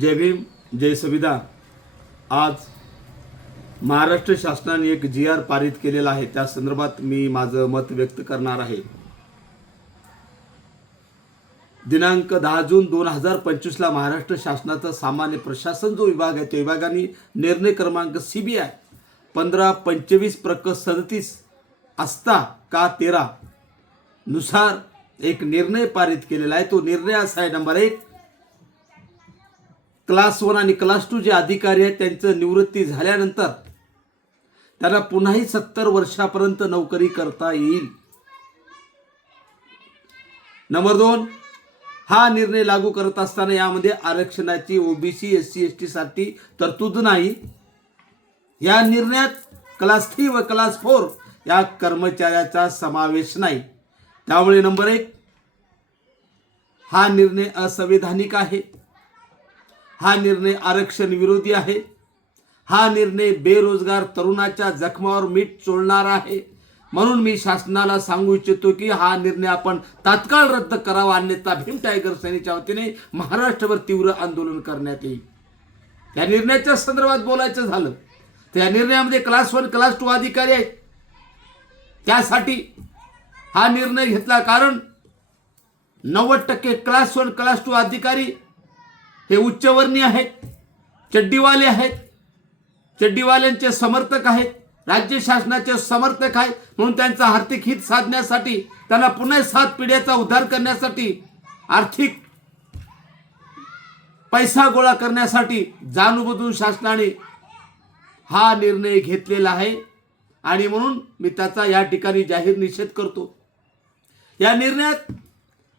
जय भीम जय संविधान आज महाराष्ट्र शासनाने एक जी आर पारित केलेला आहे. त्या संदर्भात मी माझं मत व्यक्त करणार आहे. दिनांक दहा जून दोन हजार पंचवीसला महाराष्ट्र शासनाचा सामान्य प्रशासन जो विभाग आहे त्या विभागाने निर्णय क्रमांक सी बी आय पंधरा पंचवीस प्रक सदतीस असता का तेरा नुसार एक निर्णय पारित केलेला आहे. तो निर्णय असा आहे नंबर एक. क्लास वन आणि क्लास टू जे अधिकारी आहेत त्यांचं निवृत्ती झाल्यानंतर त्याला पुन्हाही सत्तर वर्षापर्यंत नोकरी करता येईल. नंबर दोन हा निर्णय लागू करत असताना यामध्ये आरक्षणाची OBC S C S T साठी तरतूद नाही. या निर्णयात क्लास थ्री व क्लास फोर या कर्मचाऱ्याचा समावेश नाही. त्यामुळे नंबर एक हा निर्णय असंवैधानिक आहे. हा निर्णय आरक्षण विरोधी आहे. हा निर्णय बेरोजगार तरुणाच्या जखमावर मीठ चोळणार आहे. म्हणून मी शासनाला सांगू इच्छितो की हा निर्णय आपण तात्काळ रद्द करावा. अन्यथा भीम टायगर सेनेच्या वतीने महाराष्ट्रभर तीव्र आंदोलन करण्यात येईल. या निर्णयाच्या संदर्भात बोलायचं झालं तर या निर्णयामध्ये क्लास वन क्लास टू अधिकारी आहेत. त्यासाठी हा निर्णय घेतला कारण नव्वद टक्के क्लास वन क्लास टू अधिकारी हे उच्चवर्णीय आहेत चड्डीवाले आहेत चड्डीवाल्यांचे समर्थक आहेत राज्य शासनाचे समर्थक आहेत म्हणून त्यांचं आर्थिक हित साधण्यासाठी त्यांना पुन्हा सात पिढ्याचा उद्धार करण्यासाठी आर्थिक पैसा गोळा करण्यासाठी जाणूबुजून शासनाने हा निर्णय घेतलेला आहे. आणि म्हणून मी त्याचा या ठिकाणी जाहीर निषेध करतो. या निर्णयात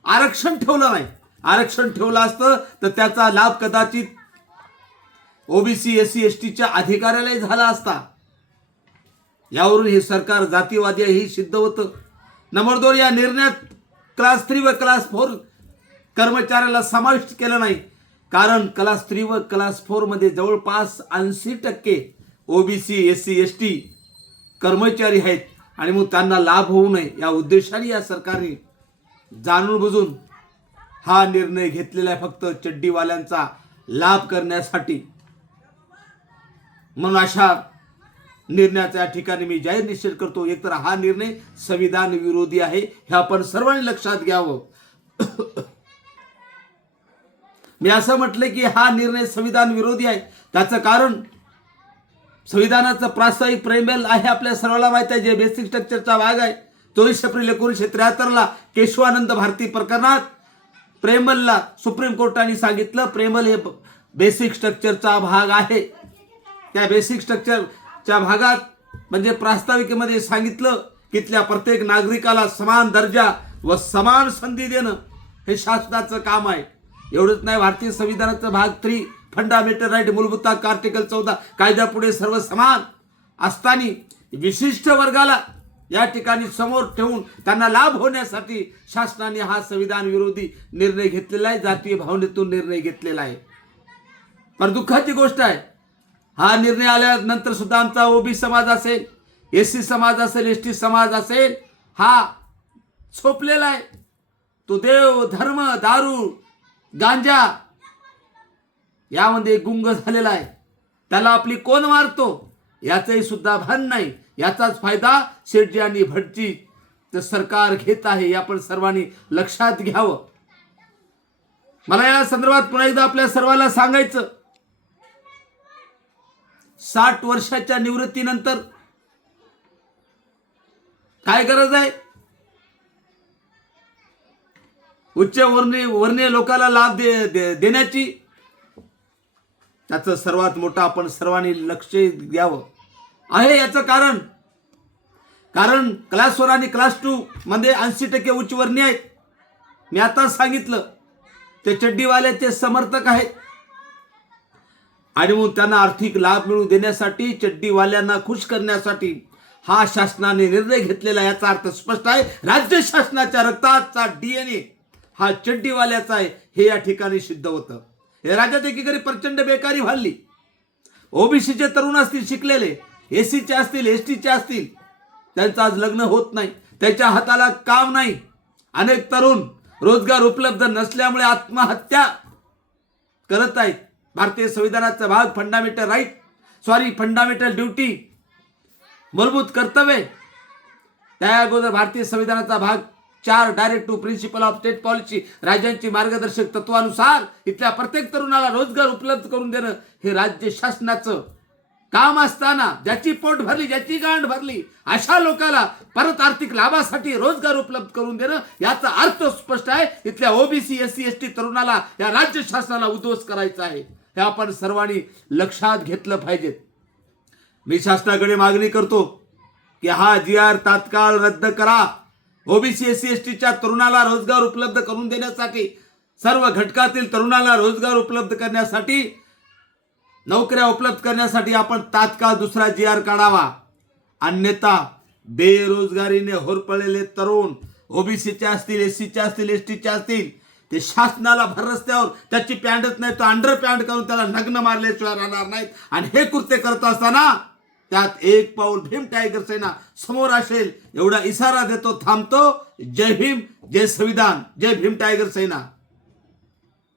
आरक्षण ठेवलं नाही. आरक्षण ठेवलं असतं तर त्याचा लाभ कदाचित ओबीसी एस सी एस टीच्या अधिकाऱ्यालाही झाला असता. यावरून हे सरकार जातीवादी हे सिद्ध होतं. नंबर दोन या निर्णयात क्लास थ्री व क्लास फोर कर्मचाऱ्याला समाविष्ट केलं नाही. कारण क्लास थ्री व क्लास फोरमध्ये जवळपास ऐंशी टक्के OBC S C S T कर्मचारी आहेत. आणि मग त्यांना लाभ होऊ नये या उद्देशाने या सरकारने जाणून बुजून हा निर्णय घेतलेला आहे फक्त चड्डीवाल्यांचा लाभ करण्यासाठी. म्हणून अशा निर्णयाच्या या ठिकाणी मी जाहीर निश्चित करतो. एकतर हा निर्णय संविधान विरोधी आहे हे आपण सर्वांनी लक्षात घ्यावं. मी असं म्हटलं की हा निर्णय संविधान विरोधी आहे. त्याचं कारण संविधानाचं प्रास्ताविक प्रेमेल आहे आपल्या सर्वांना माहिती आहे. जे बेसिक स्ट्रक्चरचा भाग आहे चोवीस एप्रिल एकोणीसशे त्र्याहत्तरला केशवानंद भारती प्रकरणात प्रेमलला सुप्रीम कोर्टाने सांगितलं प्रेमल हे बेसिक स्ट्रक्चरचा भाग आहे. त्या बेसिक स्ट्रक्चरच्या भागात म्हणजे प्रास्ताविकेमध्ये सांगितलं की इथल्या प्रत्येक नागरिकाला समान दर्जा व समान संधी देणं हे शासनाचं काम आहे. एवढंच नाही भारतीय संविधानाचं भाग थ्री फंडामेंटल राईट मूलभूत आर्टिकल चौदा कायद्यापुढे सर्व समान असताना विशिष्ट वर्गाला या ठिकाणी समोर ठेवून त्यांना लाभ होण्यासाठी शासनाने हा संविधान विरोधी निर्णय घेतलेला आहे जातीय भावनेतून निर्णय घेतलेला आहे. पण दुःखाची गोष्ट आहे. हा निर्णय आल्यानंतर सुद्धा आमचा ओबी समाज असेल एस सी समाज असेल एस टी समाज असेल हा झोपलेला आहे. तो देव धर्म दारू गांजा यामध्ये गुंग झालेला आहे. त्याला आपली कोण मारतो? याचंही सुद्धा भान नाही. याचाच फायदा शेट्टी आणि भटजी सरकार घेत आहे हे आपण सर्वांनी लक्षात घ्यावं. मला या संदर्भात पुन्हा एकदा आपल्या सर्वांना सांगायचं साठ वर्षाच्या निवृत्तीनंतर काय गरज आहे? उच्च वर्णी वर्णीय लोकांना लाभ दे, दे देण्याची त्याचं सर्वात मोठं आपण सर्वांनी लक्ष द्यावं आहे याचं कारण. कारण क्लास वन आणि क्लास टू मध्ये ऐंशी टक्के उच्चवर्णी आहेत. मी आता सांगितलं ते चड्डीवाल्याचे समर्थक आहेत. आणि मग त्यांना आर्थिक लाभ मिळवून देण्यासाठी चड्डीवाल्यांना खुश करण्यासाठी हा शासनाने निर्णय घेतलेला याचा अर्थ स्पष्ट आहे. राज्य शासनाच्या रक्ताचा डीएनए हा चड्डीवाल्याचा आहे हे या ठिकाणी सिद्ध होतं. हे राज्यात एकीकडे प्रचंड बेकारी व्हाली ओबीसीचे तरुण असतील शिकलेले एसीचे असतील एस टीचे असतील त्यांचं आज लग्न होत नाही. त्याच्या हाताला काम नाही. अनेक तरुण रोजगार उपलब्ध नसल्यामुळे आत्महत्या करत आहेत. भारतीय संविधानाचा भाग fundamental right sorry fundamental duty मूलभूत कर्तव्य. त्या अगोदर भारतीय संविधानाचा भाग चार directive principle of state policy राज्यांची मार्गदर्शक तत्वानुसार इथल्या प्रत्येक तरुणाला रोजगार उपलब्ध करून देणं हे राज्य शासनाचं काम असताना ज्याची पोट भरली ज्याची गांड भरली अशा लोकाला परत आर्थिक लाभासाठी रोजगार उपलब्ध करून देणं याचा अर्थ स्पष्ट आहे. इथल्या OBC S C S T तरुणाला या राज्य शासनाला उद्ध्वस्त करायचा आहे. हे आपण सर्वांनी लक्षात घेतलं पाहिजे. मी शासनाकडे मागणी करतो की हा जी आर तात्काळ रद्द करा. ओबीसी एस सी एस टीच्या तरुणाला रोजगार उपलब्ध करून देण्यासाठी सर्व घटकातील तरुणाला रोजगार उपलब्ध करण्यासाठी नोकऱ्या उपलब्ध करण्यासाठी आपण तात्काळ दुसरा जी आर काढावा. अन्यथा बेरोजगारीने होरपळलेले तरुण ओबीसीचे असतील एस सीचे असतील एस टीचे असतील ते शासनाला भर रस्त्यावर त्याची पॅन्टच नाही तो अंडर पॅन्ट करून त्याला नग्न मारल्याशिवाय राहणार नाहीत. आणि हे कृत्य करत असताना त्यात एक पाऊल भीम टायगर सेना समोर असेल एवढा इशारा देतो थांबतो. जय भीम जय संविधान जय भीम टायगर सेना.